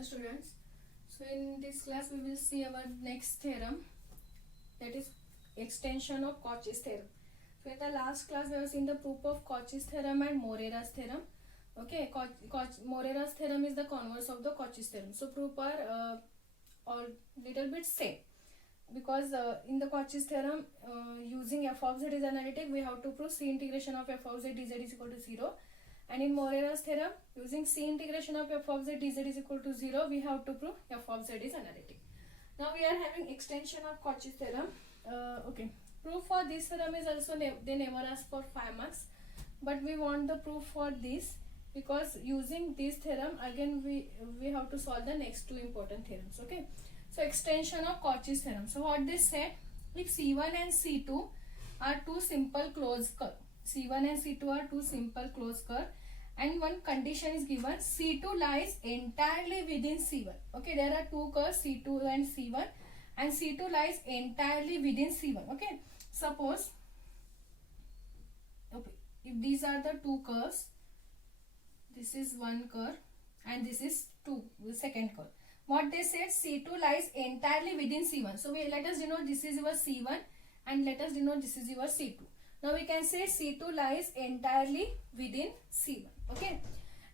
Hello students. So in this class we will see our next theorem, that is extension of Cauchy's theorem. So in the last class we have seen the proof of Cauchy's theorem and Morera's theorem. Okay, Morera's theorem is the converse of the Cauchy's theorem. So proof are all little bit same, because in the Cauchy's theorem using f of z is analytic, we have to prove c integration of f of z dz is equal to 0. And in Morera's theorem, using c integration of f of z dz is equal to 0, we have to prove f of z is analytic. Now we are having extension of Cauchy's theorem. Okay, proof for this theorem is also they never ask for 5 marks, but we want the proof for this, because using this theorem again we have to solve the next two important theorems. Okay, so extension of Cauchy's theorem. So what they said, if C1 and C2 are two simple closed curve, C1 and C2 are two simple closed curve, and one condition is given, C2 lies entirely within C1. Okay, there are two curves C2 and C1, and C2 lies entirely within C1. Okay, suppose, okay, if these are the two curves, this is one curve and this is the second curve. What they said, C2 lies entirely within C1. So let us denote this is your C1 and let us denote this is your C2. Now we can say C2 lies entirely within C1. Okay,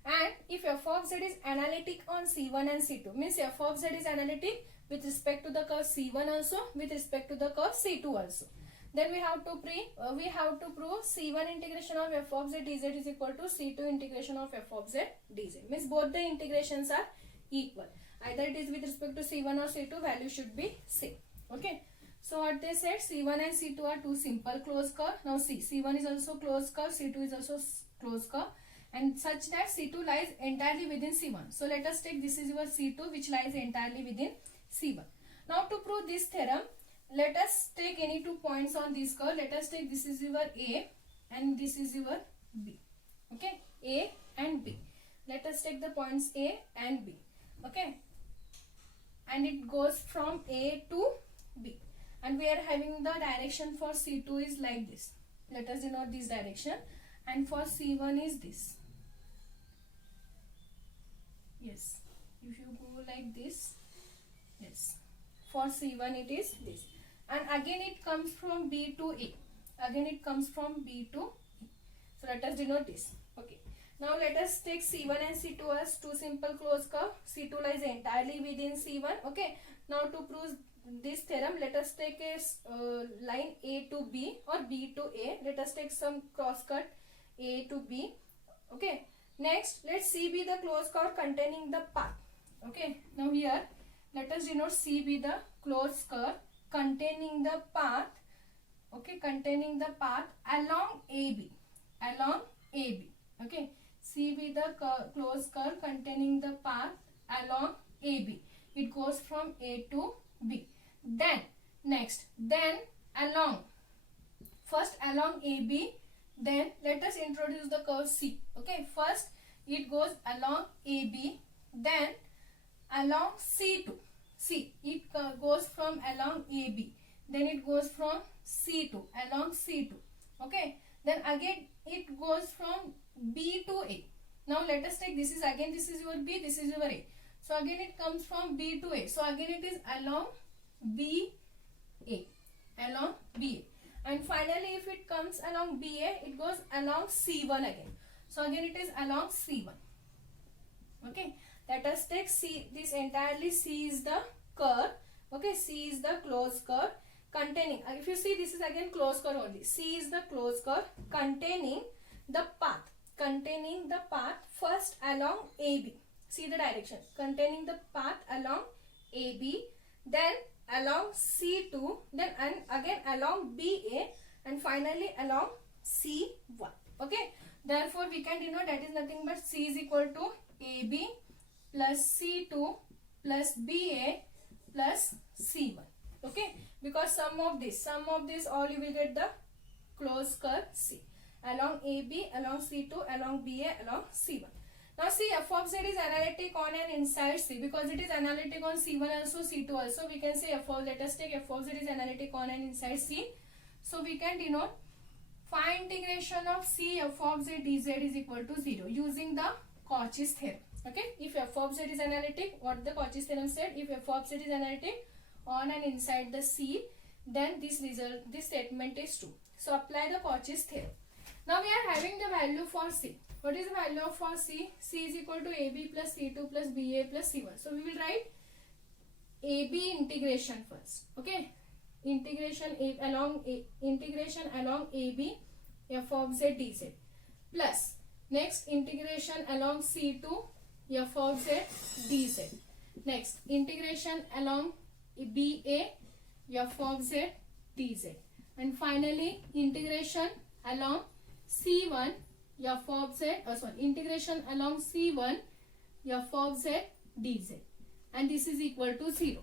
and if f of z is analytic on C1 and C2, means f of z is analytic with respect to the curve C1 also, with respect to the curve C2 also, then we have to prove C1 integration of f of z dz is equal to C2 integration of f of z dz. Means both the integrations are equal. Either it is with respect to C1 or C2, value should be same. Okay. So what they said, C1 and C2 are two simple closed curve. Now see, C1 is also closed curve, C2 is also closed curve, and such that C2 lies entirely within C1. So let us take this is your C2 which lies entirely within C1. Now to prove this theorem, let us take any 2 points on this curve. Let us take this is your A and this is your B. Okay, A and B. Let us take the points A and B. Okay, and it goes from A to B. And we are having the direction for C2 is like this. Let us denote this direction. And for C1 is this. Yes. If you go like this. Yes. For C1 it is this. And again it comes from B to A. Again it comes from B to A. So let us denote this. Okay. Now let us take C1 and C2 as two simple closed curve. C2 lies entirely within C1. Okay. Now to prove this theorem, let us take a line A to B or B to A. Let us take some cross cut A to B. Okay. Next, let C be the closed curve containing the path. Okay. Now here, let us denote C be the closed curve containing the path. Okay, containing the path along AB. Along AB. Okay. C be the closed curve containing the path along AB. It goes from A to B. Then along, first along AB, then let us introduce the curve C. Okay, first it goes along AB, then along C2. See, it goes from along AB, then it goes from C2, along C2. Okay, then again it goes from B to A. Now let us take this is your B, this is your A. So again it comes from B to A. So again it is along BA, along BA, and finally if it comes along BA, it goes along C1 again. So again it is along C1. Okay, let us take C. This entirely C is the curve. Okay, C is the closed curve containing. If you see, this is again closed curve only. C is the closed curve containing the path. Containing the path first along AB. See the direction. Containing the path along AB, then along C2, then and again along BA, and finally along C1. Okay. Therefore, we can denote that is nothing but C is equal to AB plus C2 plus BA plus C1. Okay. Because sum of this all you will get the closed curve C. Along AB, along C2, along BA, along C1. Now see, f of z is analytic on and inside C, because it is analytic on C1 also, C2 also. We can say let us take f of z is analytic on and inside C. So we can denote phi integration of C f of z dz is equal to 0 using the Cauchy's theorem. Okay, if f of z is analytic, what the Cauchy's theorem said, if f of z is analytic on and inside the C, then this statement is true. So apply the Cauchy's theorem. Now we are having the value for C. What is the value of for C? C is equal to AB plus C2 plus BA plus C1. So we will write AB integration first. Okay, integration along AB f of z dz plus next integration along C2 f of z dz. Next integration along BA f of z dz, and finally integration along C1 f of z, integration along C1 f of z dz, and this is equal to 0.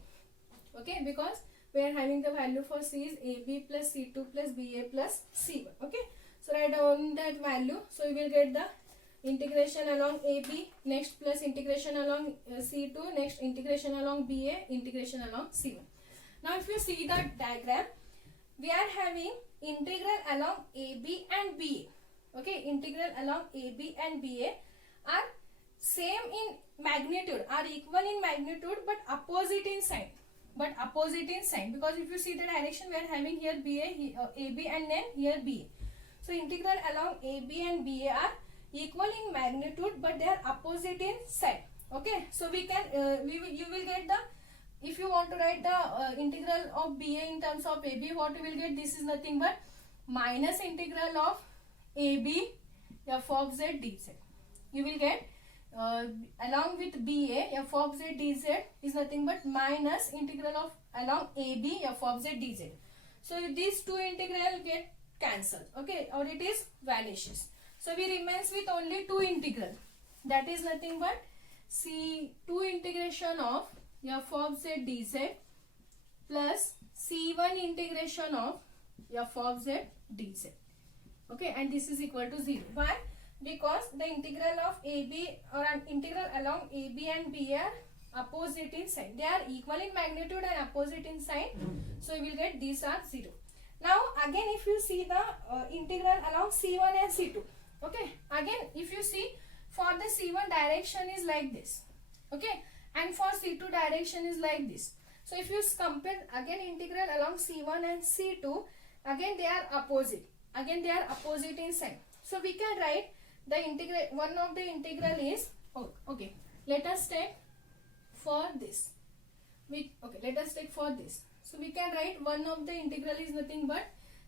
Okay, because we are having the value for C is AB plus C2 plus BA plus C1. Okay, so write down that value. So you will get the integration along AB, next plus integration along C2, next integration along BA, integration along C1. Now if you see the diagram, we are having integral along AB and BA. Okay, integral along AB and BA are same in magnitude, are equal in magnitude, but opposite in sign. Because if you see the direction, we are having here BA, AB, and then here BA. So integral along AB and BA are equal in magnitude, but they are opposite in sign. Okay, so we can you will get the, if you want to write the integral of BA in terms of AB, what you will get, this is nothing but minus integral of AB f of z dz. You will get along with BA f of z dz is nothing but minus integral of along AB f of z dz. So these two integral get cancelled. Okay, or it is vanishes. So we remains with only two integral, that is nothing but C2 integration of f of z dz plus C1 integration of f of z dz. Okay, and this is equal to 0. Why? Because the integral of AB or an integral along AB and BA are opposite in sign. They are equal in magnitude and opposite in sign. So you will get these are 0. Now again if you see the integral along C1 and C2. Okay, again if you see, for the C1 direction is like this. Okay, and for C2 direction is like this. So if you compare again integral along C1 and C2, again they are opposite. Again they are opposite in sign. So we can write the integral, one of the integral is, okay, let us take for this. Let us take for this. So we can write one of the integral is nothing but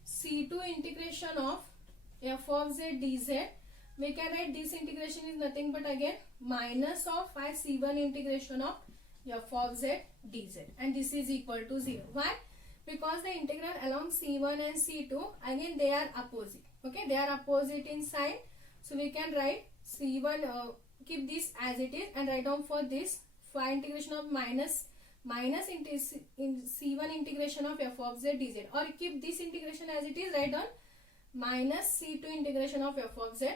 C2 integration of f of z dz. We can write this integration is nothing but again minus of C1 integration of f of z dz, and this is equal to 0. Why? Because the integral along C1 and C2, again they are opposite. Okay, they are opposite in sign. So we can write C1, keep this as it is, and write down for this phi integration of minus in C1 integration of f of z dz, or keep this integration as it is, write down minus C2 integration of f of z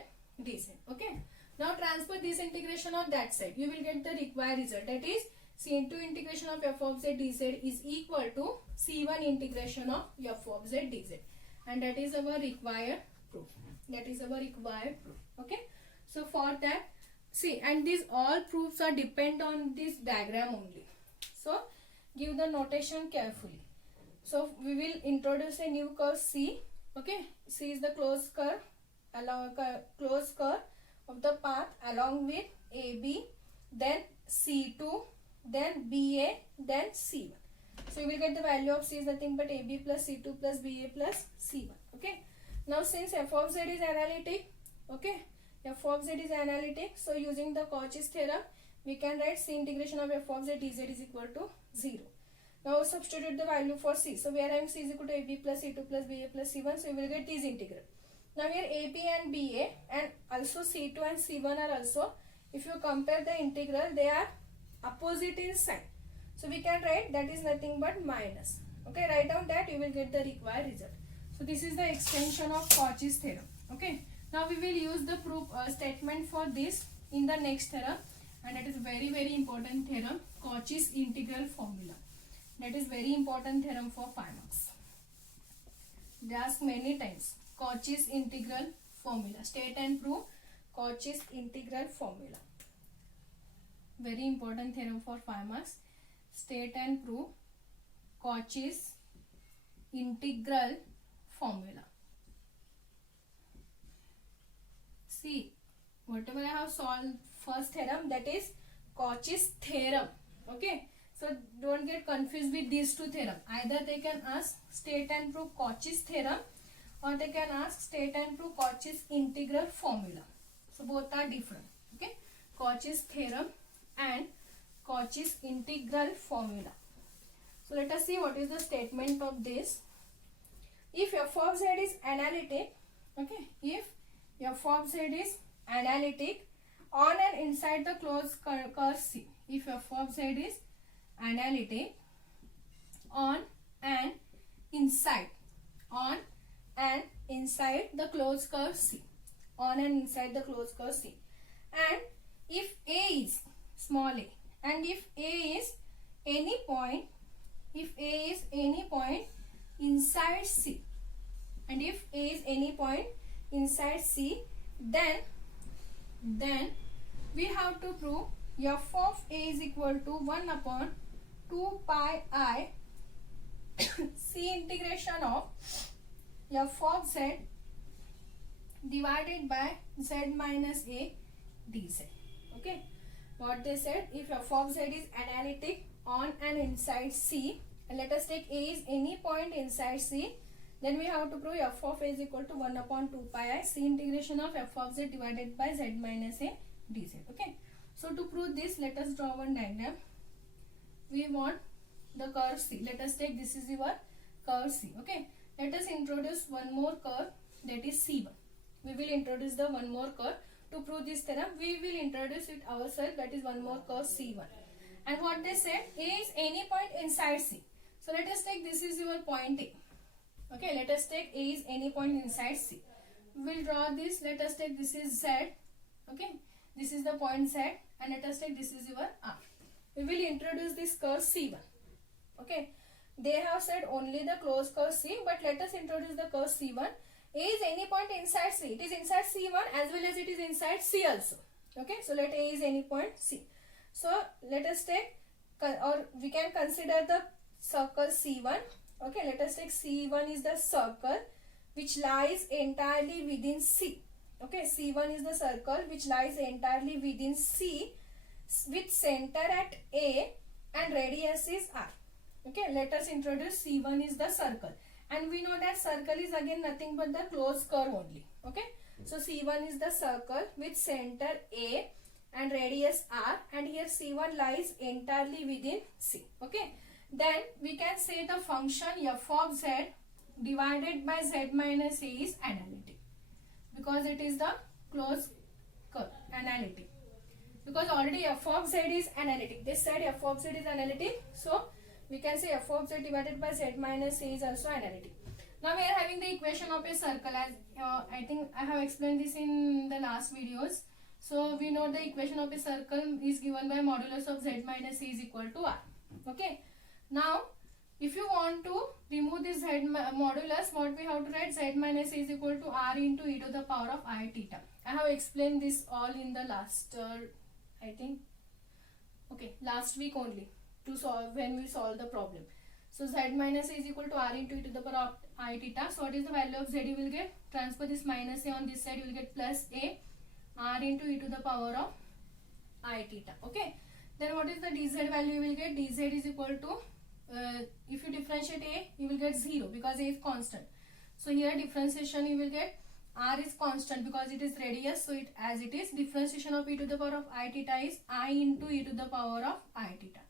dz. Okay, now transfer this integration on that side. You will get the required result, that is C2 integration of f of z dz is equal to C1 integration of f of z dz, and that is our required proof. Okay, so for that, see, and these all proofs are depend on this diagram only. So give the notation carefully. So we will introduce a new curve C. Okay, C is the closed curve of the path along with AB, then C2, then BA, then C1. So you will get the value of C is nothing but AB plus C2 plus BA plus C1. Okay, now since f of z is analytic, okay, f of z is analytic, so using the Cauchy's theorem we can write C integration of f of z dz is equal to 0. Now substitute the value for C. So we are having C is equal to AB plus C2 plus BA plus C1, so we will get this integral. Now here AB and BA and also C2 and C1 are also, if you compare the integral, they are opposite in sign. So we can write that is nothing but minus. Okay, write down that, you will get the required result. So this is the extension of Cauchy's theorem. Okay, now we will use the proof statement for this in the next theorem, and that is very important theorem, Cauchy's integral formula. That is very important theorem for 5 marks. They ask many times. Cauchy's integral formula. State and prove Cauchy's integral formula. very important theorem for 5 marks. State and prove Cauchy's integral formula. See, whatever I have solved first theorem, that is Cauchy's theorem. Okay, so don't get confused with these two theorems. Either they can ask state and prove Cauchy's theorem, or they can ask state and prove Cauchy's integral formula. So both are different. Okay, Cauchy's theorem and Cauchy's integral formula. So let us see what is the statement of this. If f of z is analytic, okay, if f of z is analytic on and inside the closed curve C. If f of z is analytic on and inside the closed curve C, on and inside the closed curve C, and if A is small a, and if A is any point, inside C, and if A is any point inside C, then we have to prove f of A is equal to 1 upon 2 pi I C integration of f of z divided by z minus a dz. Okay, what they said, if f of z is analytic on and inside C, and let us take A is any point inside C, then we have to prove f of A is equal to 1 upon 2 pi I C integration of f of z divided by z minus a dz. Okay, so to prove this, let us draw one diagram. We want the curve C. Let us take this is your curve C. Okay, let us introduce one more curve, that is C1. We will introduce the one more curve. To prove this theorem, we will introduce it ourselves, that is one more curve C1. And what they said, A is any point inside C. So let us take this is your point A. Okay, let us take A is any point inside C. We will draw this. Let us take this is Z. Okay, this is the point Z, and let us take this is your R. We will introduce this curve C1. Okay, they have said only the closed curve C, but let us introduce the curve C1. A is any point inside C. It is inside C1 as well as it is inside C also. Okay, so let A is any point C. So let us take, or we can consider the circle C1. Okay, let us take C1 is the circle which lies entirely within C. Okay, C1 is the circle which lies entirely within C with center at A and radius is R. Okay, let us introduce C1 is the circle, and we know that circle is again nothing but the closed curve only. Okay, so C1 is the circle with center A and radius R, and here C1 lies entirely within C. Okay, then we can say the function f of z divided by z minus a is analytic, because it is the closed curve, analytic. Because already f of z is analytic. They said f of z is analytic, so we can say f of z divided by z minus a is also analytic. Now we are having the equation of a circle, as I think I have explained this in the last videos. So we know the equation of a circle is given by modulus of z minus a is equal to r. Okay. Now if you want to remove this z modulus, what we have to write, z minus a is equal to r into e to the power of I theta. I have explained this all in the last I think last week only, to solve when we solve the problem. So z minus a is equal to r into e to the power of I theta. So what is the value of z? You will get, transfer this minus a on this side, you will get plus a r into e to the power of I theta. Okay, then what is the dz value? You will get dz is equal to if you differentiate a, you will get 0 because a is constant. So here differentiation you will get r is constant because it is radius, so it as it is, differentiation of e to the power of I theta is I into e to the power of I theta.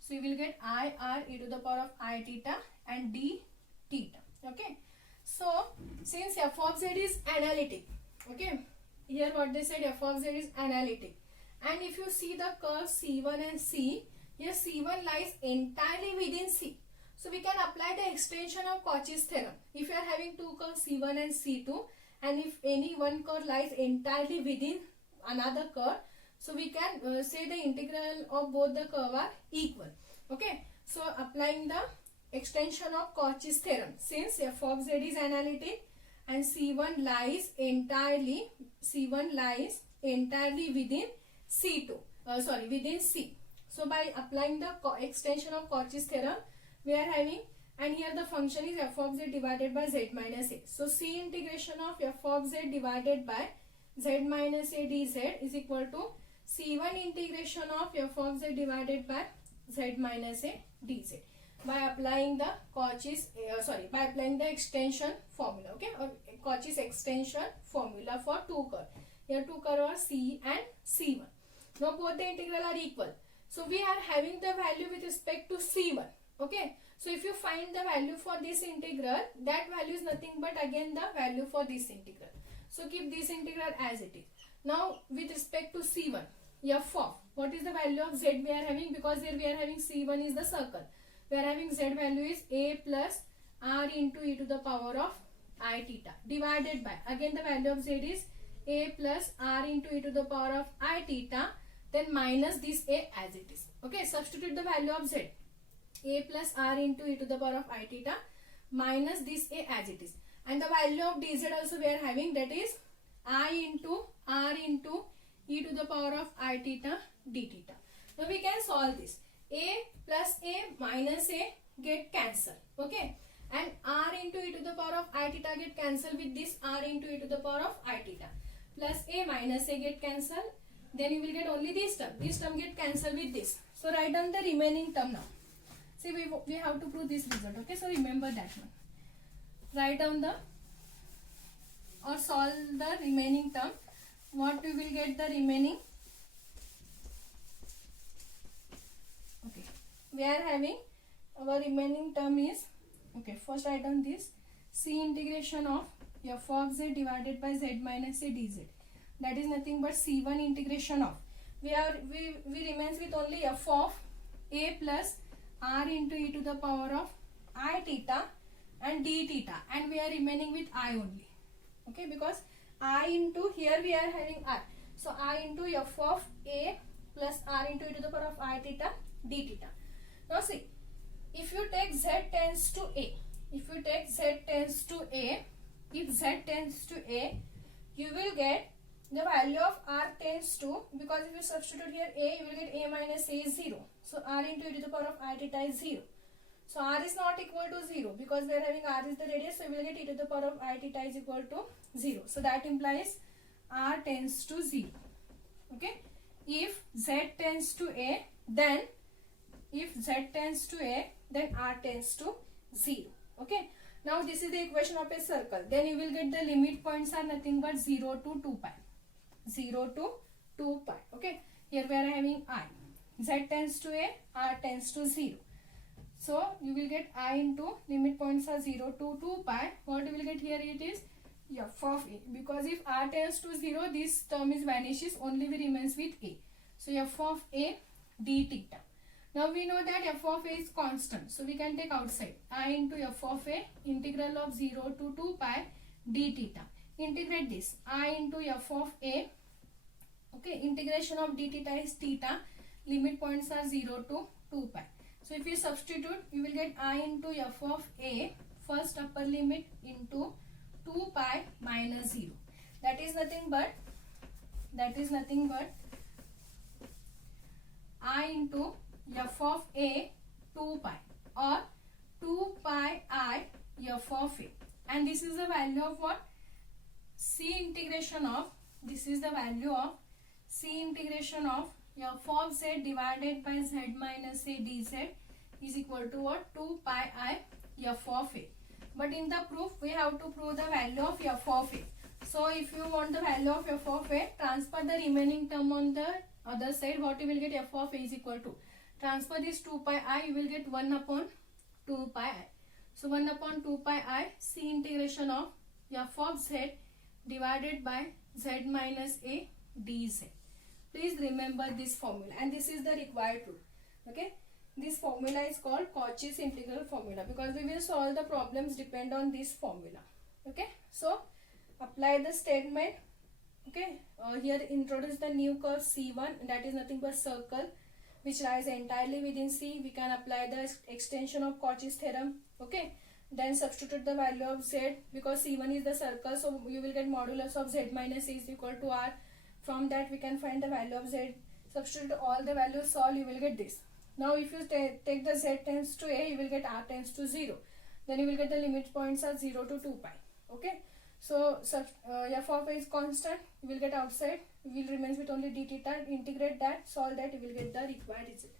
So you will get I r e to the power of I theta and d theta. Okay, so since f of z is analytic, okay, here what they said, f of z is analytic, and if you see the curve C1 and C, here C1 lies entirely within C. So we can apply the extension of Cauchy's theorem. If you are having two curves C1 and C2, and if any one curve lies entirely within another curve, so we can say the integral of both the curve are equal. Okay, so applying the extension of Cauchy's theorem, since f of z is analytic and C1 lies entirely within C2. within C. So by applying the extension of Cauchy's theorem, we are having, and here the function is f of z divided by z minus a. So C integration of f of z divided by z minus a dz is equal to C1 integration of f of z divided by z minus a dz by applying the Cauchy's by applying the extension formula, okay, or Cauchy's extension formula for two curves. Here two curves are C and C1. Now both the integral are equal. So we are having the value with respect to C1. Okay. So if you find the value for this integral, that value is nothing but again the value for this integral. So keep this integral as it is. Now with respect to C1, f of, what is the value of z we are having? Because here we are having C1 is the circle. We are having z value is a plus r into e to the power of I theta divided by, again the value of z is a plus r into e to the power of I theta, then minus this a as it is. Okay, substitute the value of z, a plus r into e to the power of I theta minus this a as it is, and the value of dz also we are having, that is I into r into e to the power of I theta d theta. Now we can solve this. A plus a minus a get cancelled, okay, and r into e to the power of I theta get cancelled with this r into e to the power of I theta, plus a minus a get cancelled, then you will get only this term get cancelled with this. So write down the remaining term now. See, we have to prove this result, okay, so remember that one. Write down the, or solve the remaining term. What we will get the remaining, okay, we are having our remaining term is, okay, first write down this C integration of f of z divided by z minus a dz, that is nothing but C1 integration of, we remains with only f of a plus r into e to the power of I theta and d theta, and we are remaining with I only, okay, because I into, here we are having I, so I into f of a plus r into e to the power of I theta d theta. Now see, if you take z tends to a, if z tends to a, you will get the value of r tends to, because if you substitute here a, you will get a minus a is 0. So r into e to the power of I theta is 0. So r is not equal to 0 because we are having r is the radius, so we will get e to the power of I theta is equal to 0. So that implies r tends to 0. Okay. If z tends to a, then r tends to 0. Okay. Now this is the equation of a circle. Then you will get the limit points are nothing but 0 to 2 pi. 0 to 2 pi. Okay. Here we are having I. Z tends to a, r tends to 0. So you will get I into limit points are 0 to 2 pi. What you will get here, it is f of a. Because if r tends to 0, this term is vanishes, only we remains with a. So f of a d theta. Now we know that f of a is constant. So we can take outside. I into f of a, integral of 0 to 2 pi d theta. Integrate this. I into f of a. Okay, integration of d theta is theta. Limit points are 0 to 2 pi. So if you substitute, you will get I into f of a, first upper limit into 2 pi minus 0. That is nothing but I into f of a 2 pi, or 2 pi I f of a. And this is the value of what? C integration of, this is the value of C integration of f of z divided by z minus a dz is equal to what? 2 pi I f of a. But in the proof, we have to prove the value of f of a. So if you want the value of f of a, transfer the remaining term on the other side. What you will get? F of a is equal to, transfer this 2 pi I, you will get 1 upon 2 pi I. So 1 upon 2 pi I, C integration of f of z divided by z minus a dz. Please remember this formula, and this is the required rule. Okay, this formula is called Cauchy's integral formula, because we will solve the problems depend on this formula. Okay, so apply the statement. Okay, here introduce the new curve C1, that is nothing but circle which lies entirely within C. We can apply the extension of Cauchy's theorem. Okay, then substitute the value of z, because C1 is the circle, so you will get modulus of z minus a is equal to r. From that we can find the value of z. substitute all the values, solve, you will get this. Now if you take the z tends to a, you will get r tends to 0. Then you will get the limit points are 0 to 2 pi. Okay. So f of a is constant, you will get outside, will remains with only d theta, integrate that, solve that, you will get the required result.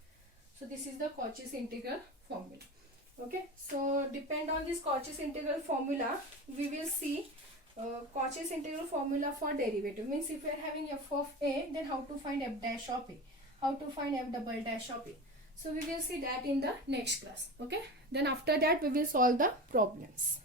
So this is the Cauchy's integral formula. Okay, so depend on this Cauchy's integral formula, we will see Cauchy's integral formula for derivative. Means if we are having f of a, then how to find f dash of a, how to find f double dash of a. So we will see that in the next class. Okay, then after that we will solve the problems.